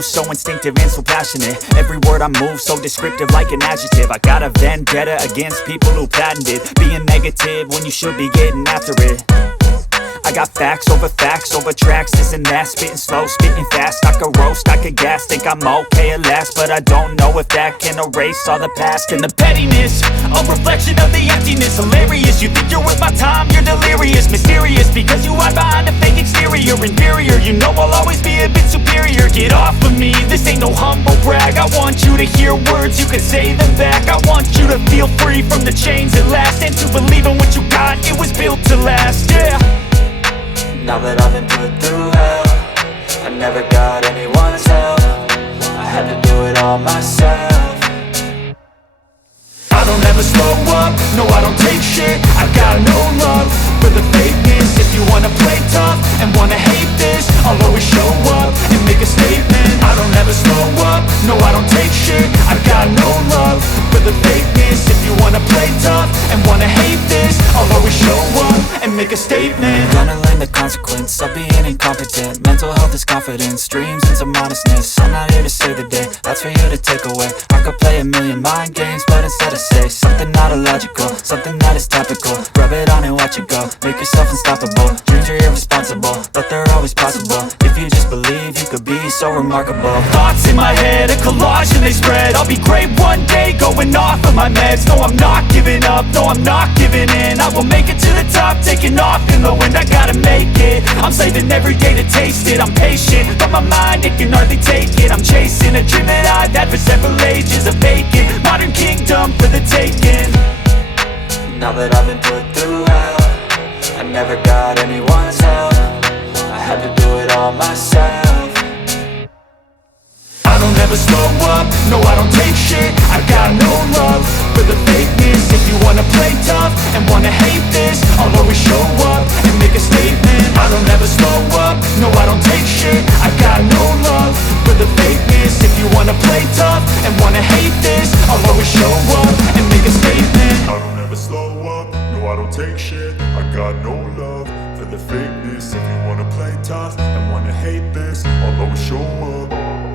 So instinctive and so passionate. Every word I move so descriptive like an adjective. I got a vendetta against people who patented being negative when you should be getting after it. I got facts over tracks, this and that. Spitting slow, spitting fast. I could roast, I could gas. Think I'm okay at last, but I don't know if that can erase all the past. And the pettiness, a reflection of the emptiness. Hilarious, you think you're worth my time, you're delirious. Mysterious, because you hide behind a fake exterior. Inferior, you know I'll always be a bit superior. Get off of me, this ain't no humble brag. I want you to hear words, you can say them back. I want you to feel free from the chains at last, and to believe in what you got, it was built to last, yeah. Now that I've been put through hell, I never got anyone's help. I had to do it all myself. I don't ever slow up, no I don't take shit. I got no love for the fakeness. If you wanna play tough and wanna hate this, I'll always show up and make a statement. I don't ever slow up, no I don't take shit. I got no love for the fakeness. If you wanna play tough and wanna hate this, I'll always show up and make a statement. Gonna learn the consequence of being incompetent. Mental health is confidence, dreams and some honestness. I'm not here to save the day, that's for you to take away. I could play a million mind games, but instead I say something not illogical, something that is topical. Rub it on and watch it go, make yourself unstoppable. Dreams are irresponsible, but they're always possible. If you just believe, you could be so remarkable. Thoughts in my head, a collage and they spread. I'll be great one day, going off of my meds. No, I'm not giving up, no, I'm not giving in. I will make it to the top, taking off in the wind. I gotta make it, I'm saving every day to taste it. I'm patient, but my mind, it can hardly take it. I'm chasing a dream that I've had for several ages. A vacant, modern kingdom for the taking. Now that I've been put through hell, I never got anyone's help. I had to do it all myself. I don't ever slow up, no I don't take shit. I got no love for the fakeness. If you wanna play tough and wanna hate this, I'll always show up and make a statement. I don't ever slow up, no I don't take shit. I got no love for the fakeness. If you wanna play tough and wanna hate this, I'll always show up and make a statement. I don't ever slow up, no I don't take shit. I got no love for the fakeness. If you wanna play tough and wanna hate this, I'll always show up.